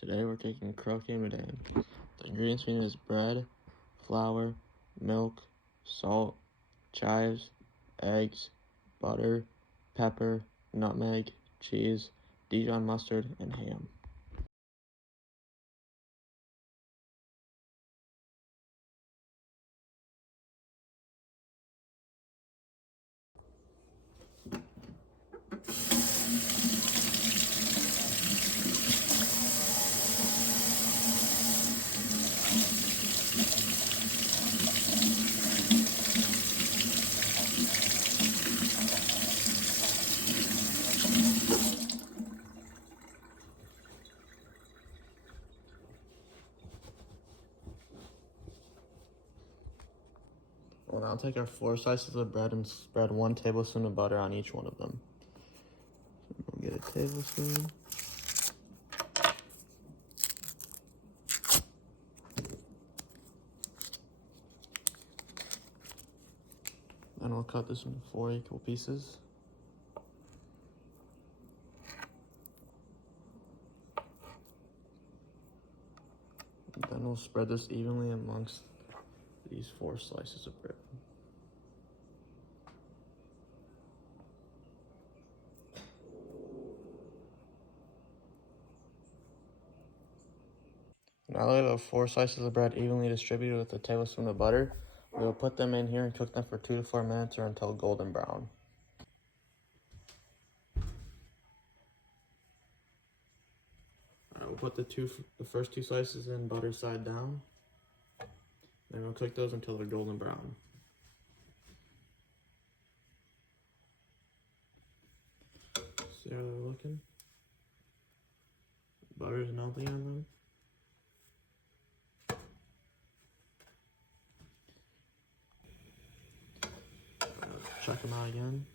Today we're taking Croque Madame. The ingredients we need is bread, flour, milk, salt, chives, eggs, butter, pepper, nutmeg, cheese, Dijon mustard, and ham. We'll now take our 4 slices of bread and spread 1 tablespoon of butter on each one of them. We'll get a tablespoon. Then we'll cut this into 4 equal pieces. Then we'll spread this evenly amongst these 4 slices of bread. Now that we have 4 slices of bread evenly distributed with a tablespoon of butter, we will put them in here and cook them for 2 to 4 minutes or until golden brown. We'll put the first 2 slices in butter side down. Then we'll cook those until they're golden brown. See how they're looking? Butter is melting on them. Check them out again.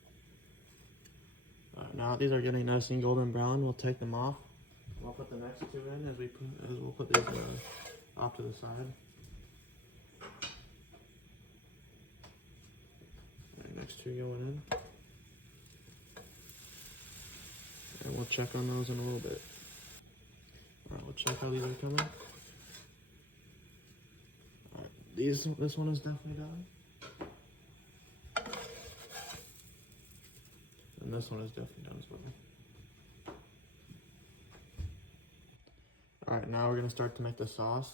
Now these are getting nice and golden brown. We'll take them off. We'll put the next 2 in as we'll put these off to the side. Right, next 2 going in. And we'll check on those in a little bit. Alright, we'll check how these are coming. Alright, this one is definitely done. And this one is definitely done as well. Alright, now we're going to start to make the sauce.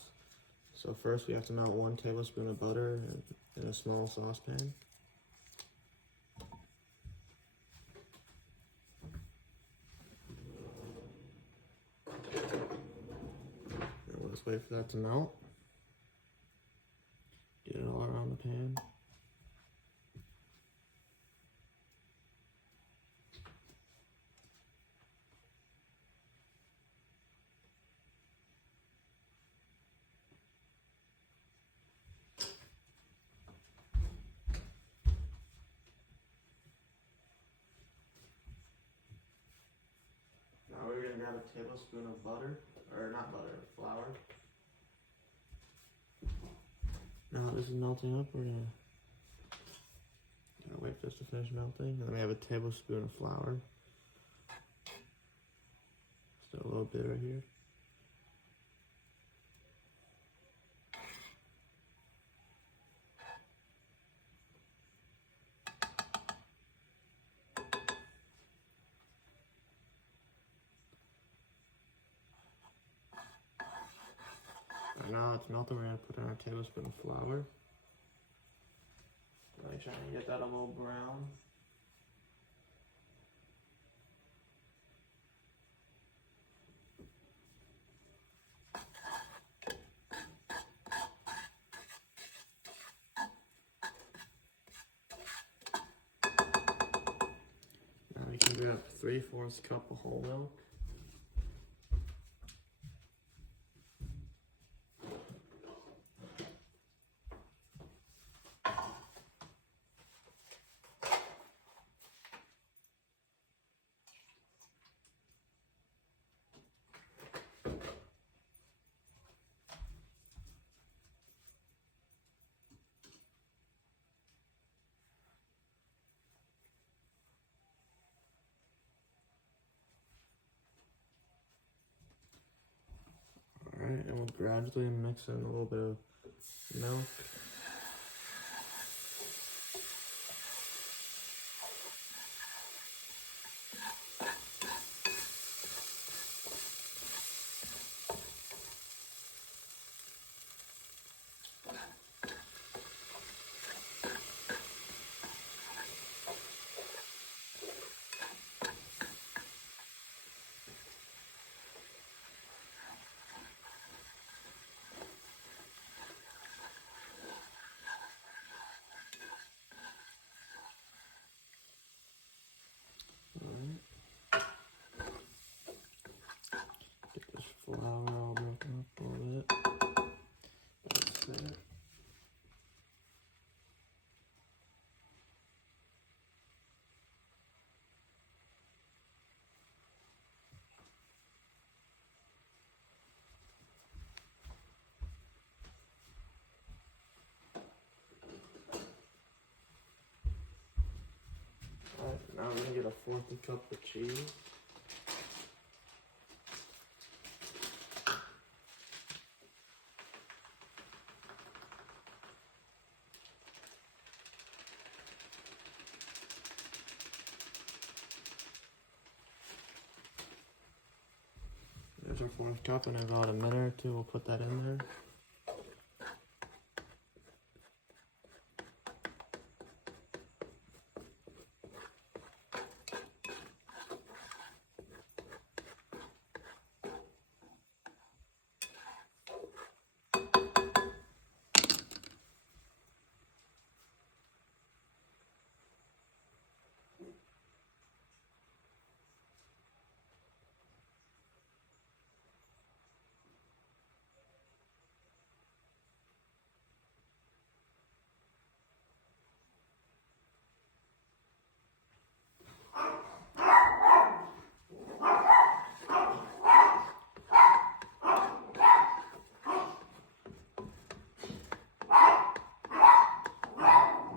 So first we have to melt 1 tablespoon of butter in a small saucepan. And we'll just wait for that to melt. Get it all around the pan. Now we're going to grab a tablespoon of butter, or not butter, flour. Now that this is melting up, we're going to wait for this to finish melting. And then we have a tablespoon of flour. Just a little bit right here. Right now it's melting, we're going to put in our tablespoon of flour. Really trying to get that a little brown. Now we can grab 3/4 cup of whole milk. Alright, and we'll gradually mix in a little bit of milk. Get this flour all broken up a little bit. That's it. Alright, now I'm gonna get a 1/4 cup of cheese. There's our 1/4 cup, and in about a minute or two, we'll put that in there.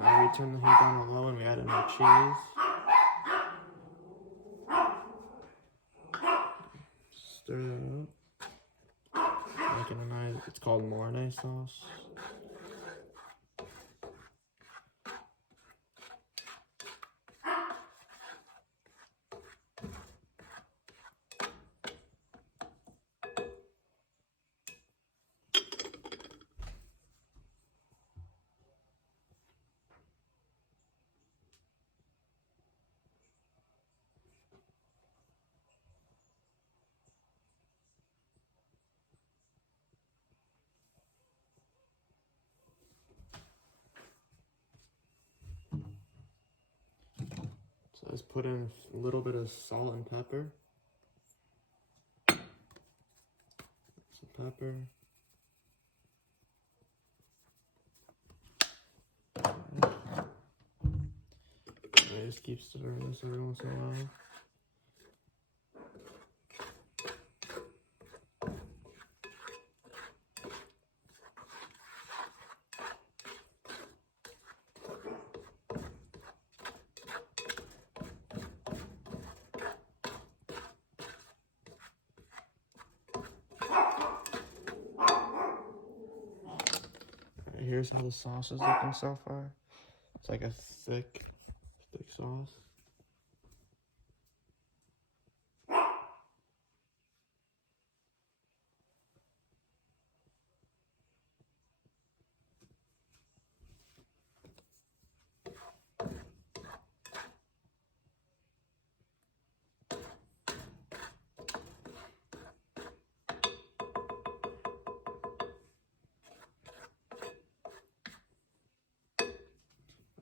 Now we turn the heat down to low and we add in our cheese. Stir that up. Making a nice, it's called Mornay sauce. So let's put in a little bit of salt and pepper. Some pepper. I just keep stirring this every once in a while. Here's how the sauce is looking so far. It's like a thick sauce.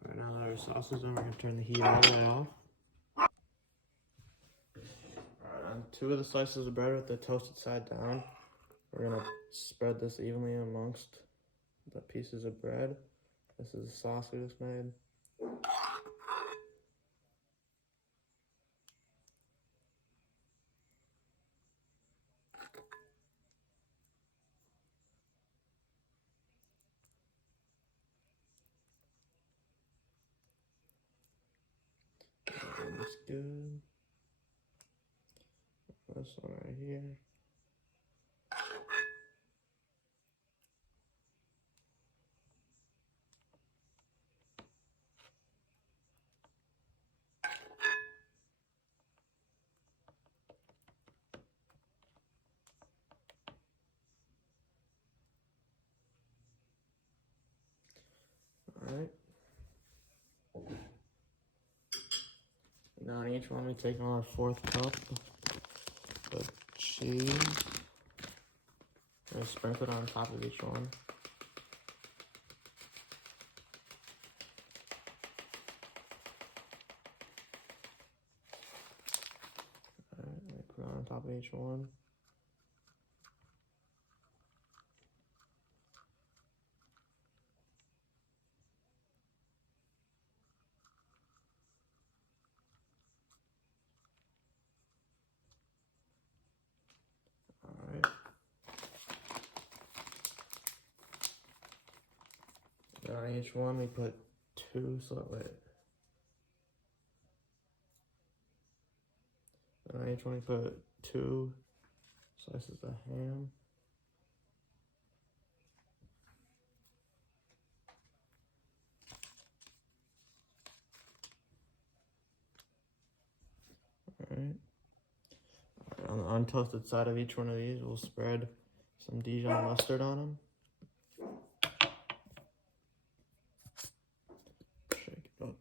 Alright, now that our sauce is done, we're going to turn the heat all the way off. Alright, on 2 of the slices of bread with the toasted side down, we're going to spread this evenly amongst the pieces of bread. This is the sauce we just made. That's good. This one right here. Now on each one we take on our 4th cup of cheese. And sprinkle it on top of each one. Alright, put it on top of each one. Alright. Then on each one we put 2 Then on each one we put 2 slices of ham. Alright. On the untoasted side of each one of these, we'll spread some Dijon mustard on them. Shake it up.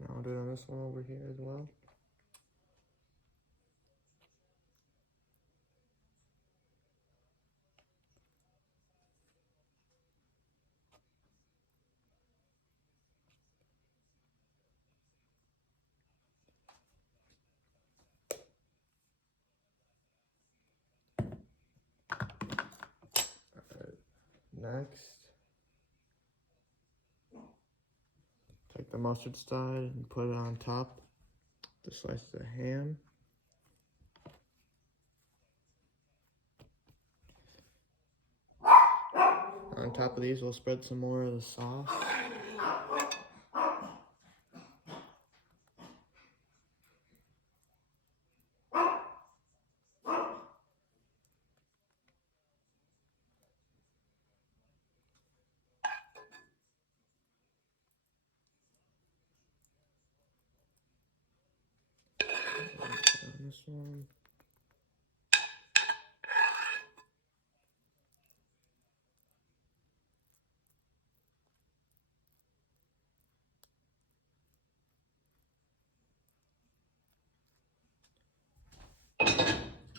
Now I'll do it on this one over here as well. Next, take the mustard side and put it on top the slices of ham. On top of these, we'll spread some more of the sauce. On this one.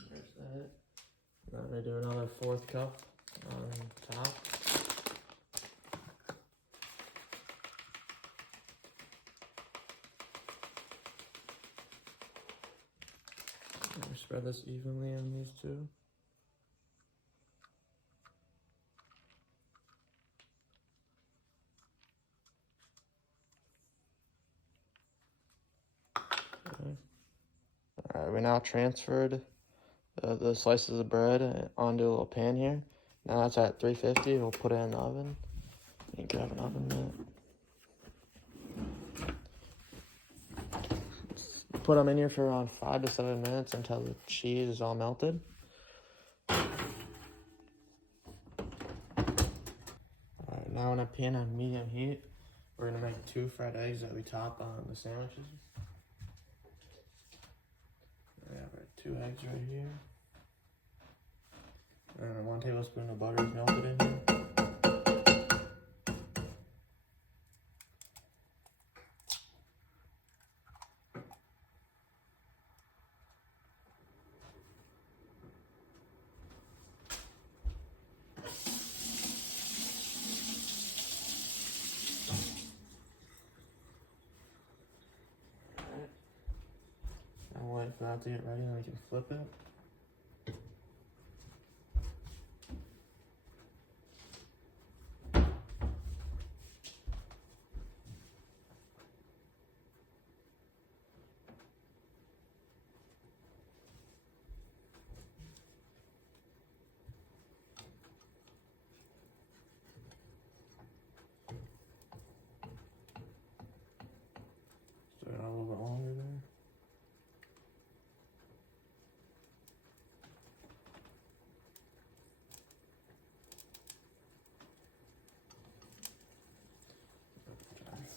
There's that. Now I'm going to do another 4th cup on top. Spread this evenly on these 2. Okay. Alright, we now transferred the slices of bread onto a little pan here. Now it's at 350. We'll put it in the oven. You can grab an oven mitt. Put them in here for around 5 to 7 minutes until the cheese is all melted. Alright, now in a pan on medium heat, we're going to make 2 fried eggs that we top on the sandwiches. We have our 2 eggs right here. And our 1 tablespoon of butter is melted in here. I'll wait for that to get ready and we can flip it.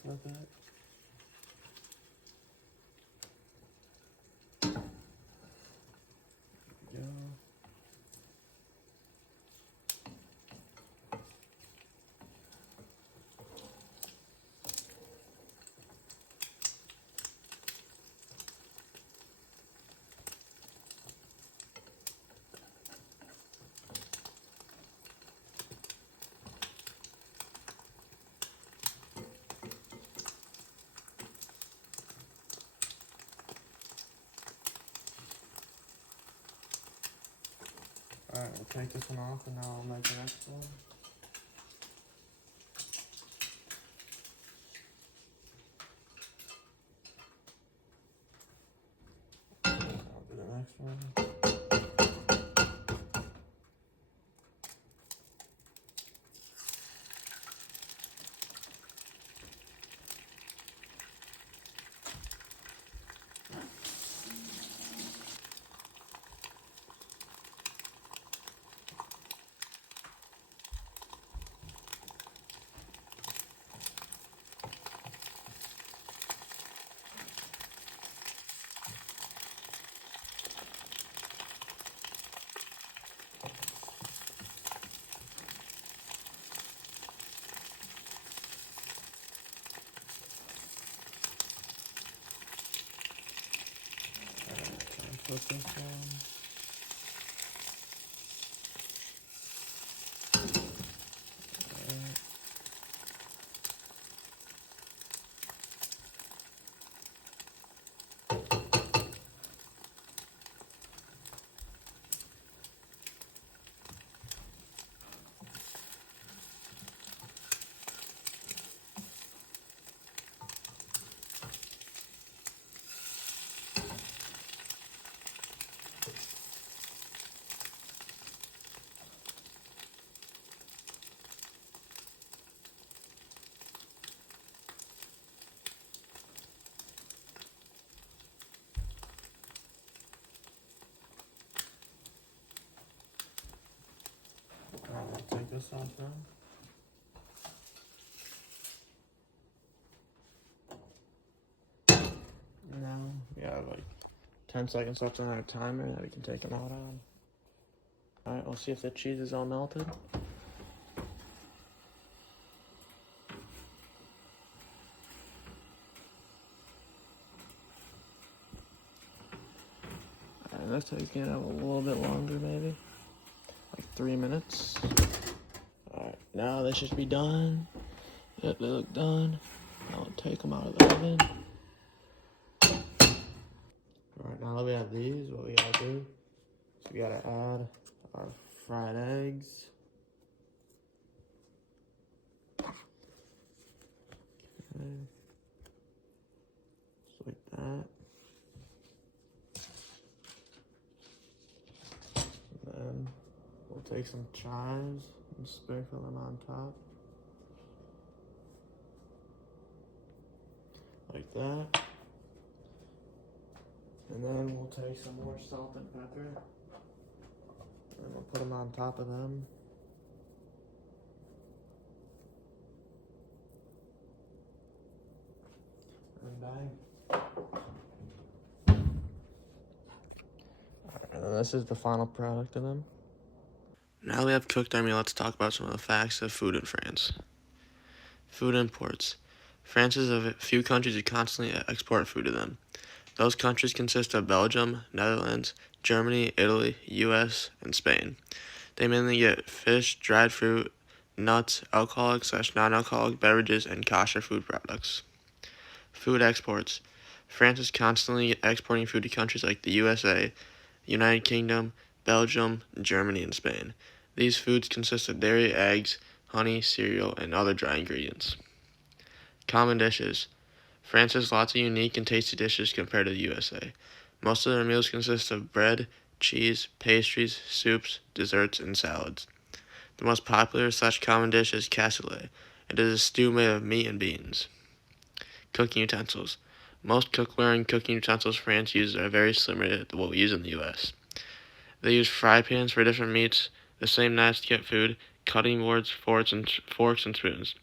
flip it. There we go. Alright, we'll take this one off and now I'll make the next one. I'll do the next one. Flip this one. I'll take this off now. Now we have like 10 seconds left on our timer that we can take them out on. Alright, we'll see if the cheese is all melted. Alright, this take's gonna have a little bit longer maybe. Like 3 minutes. Alright, now they should be done. Yep, they look done. Now we'll take them out of the oven. Alright, now that we have these, what we gotta do is we gotta add our fried eggs. Okay. Just like that. And then we'll take some chives and sprinkle them on top. Like that. And then we'll take some more salt and pepper. And we'll put them on top of them. And bang. Alright, and then this is the final product of them. Now we have cooked our meal, let's talk about some of the facts of food in France. Food imports. France is of a few countries who constantly export food to them. Those countries consist of Belgium, Netherlands, Germany, Italy, US, and Spain. They mainly get fish, dried fruit, nuts, alcoholic/non-alcoholic beverages, and kosher food products. Food exports. France is constantly exporting food to countries like the USA, United Kingdom, Belgium, Germany, and Spain. These foods consist of dairy, eggs, honey, cereal, and other dry ingredients. Common dishes. France has lots of unique and tasty dishes compared to the USA. Most of their meals consist of bread, cheese, pastries, soups, desserts, and salads. The most popular/common dish is cassoulet. It is a stew made of meat and beans. Cooking utensils. Most cookware and cooking utensils France uses are very similar to what we use in the US. They use fry pans for different meats, the same knives to get food, cutting boards, forks, and spoons.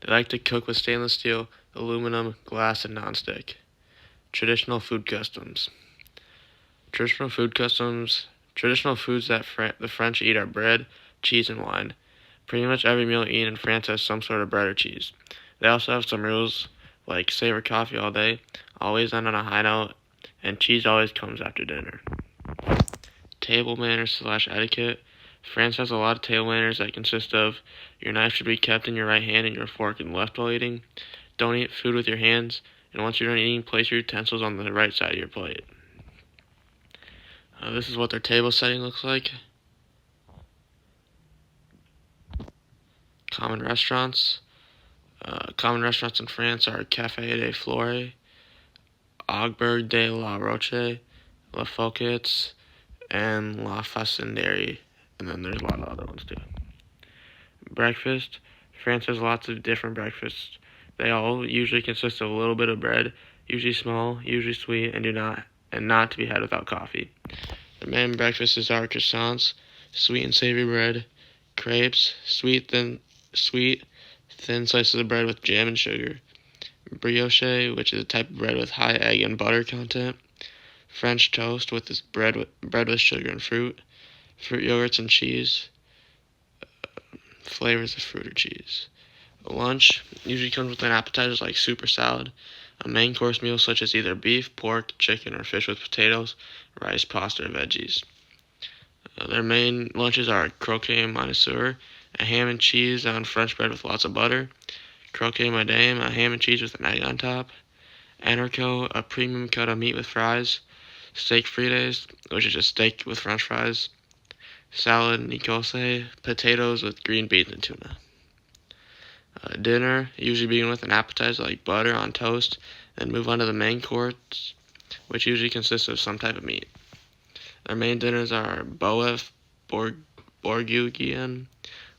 They like to cook with stainless steel, aluminum, glass, and nonstick. Traditional food customs. Traditional food customs. Traditional foods that the French eat are bread, cheese, and wine. Pretty much every meal eaten in France has some sort of bread or cheese. They also have some rules, like savor coffee all day, always end on a high note, and cheese always comes after dinner. Table manners / etiquette. France has a lot of table manners that consist of your knife should be kept in your right hand and your fork in the left while eating. Don't eat food with your hands, and once you're done eating, place your utensils on the right side of your plate. This is what their table setting looks like. Common restaurants. Common restaurants in France are Café de Flore, Auberge de la Roche, La Fouquet's, and La Façonnerie. And then there's a lot of other ones too. Breakfast. France has lots of different breakfasts. They all usually consist of a little bit of bread, usually small, usually sweet, and not to be had without coffee. The main breakfasts are croissants, sweet and savory bread, crepes, sweet thin slices of bread with jam and sugar, brioche, which is a type of bread with high egg and butter content, French toast, with this bread with sugar and fruit yogurts and cheese, flavors of fruit or cheese. Lunch usually comes with an appetizer like soup or salad, a main course meal such as either beef, pork, chicken, or fish with potatoes, rice, pasta, or veggies. Their main lunches are Croque Madame, a ham and cheese on French bread with lots of butter, Croque Madame, a ham and cheese with an egg on top, Anarcho, a premium cut of meat with fries, steak frites, which is just steak with French fries, salad Nicosse, potatoes with green beans and tuna. Dinner usually begin with an appetizer like butter on toast, then move on to the main course, which usually consists of some type of meat. Their main dinners are Boeuf Bourguignon,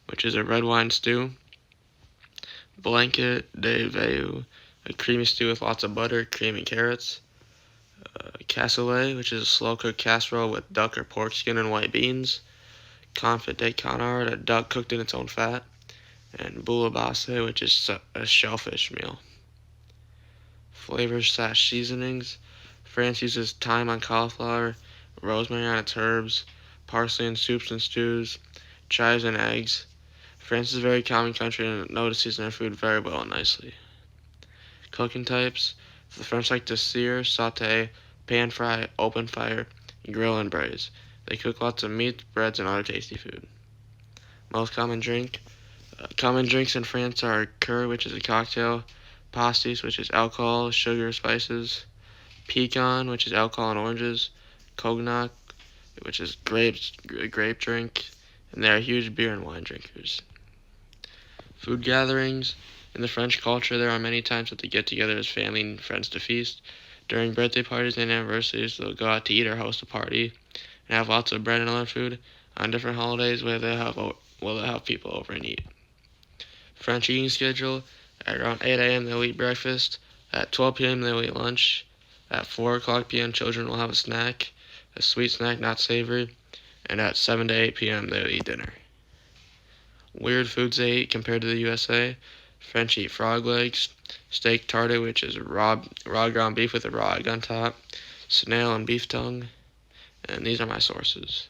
which is a red wine stew, Blanquet de Veu, a creamy stew with lots of butter, cream, and carrots, Cassoulet, which is a slow-cooked casserole with duck or pork skin and white beans, Confit de Canard, a duck cooked in its own fat, and bouillabaisse, which is a shellfish meal. Flavors / seasonings. France uses thyme on cauliflower, rosemary on its herbs, parsley in soups and stews, chives and eggs. France is a very common country and knows to season their food very well and nicely. Cooking types. The French like to sear, sauté, pan fry, open fire, grill, and braise. They cook lots of meat, breads, and other tasty food. Most common drink. Common drinks in France are cur, which is a cocktail, pastis, which is alcohol, sugar, spices, pecan, which is alcohol and oranges, cognac, which is grape drink, and they are huge beer and wine drinkers. Food gatherings. In the French culture, there are many times that they get together as family and friends to feast. During birthday parties and anniversaries, they'll go out to eat or host a party and have lots of bread and other food. On different holidays, where they'll have people over and eat. French eating schedule. At around 8 a.m. they'll eat breakfast. At 12 p.m. they'll eat lunch. At 4 o'clock p.m. children will have a snack, a sweet snack, not savory. And at 7 to 8 p.m. they'll eat dinner. Weird foods they eat compared to the USA. French eat frog legs, steak tarte, which is raw ground beef with a raw egg on top, snail and beef tongue. And these are my sources.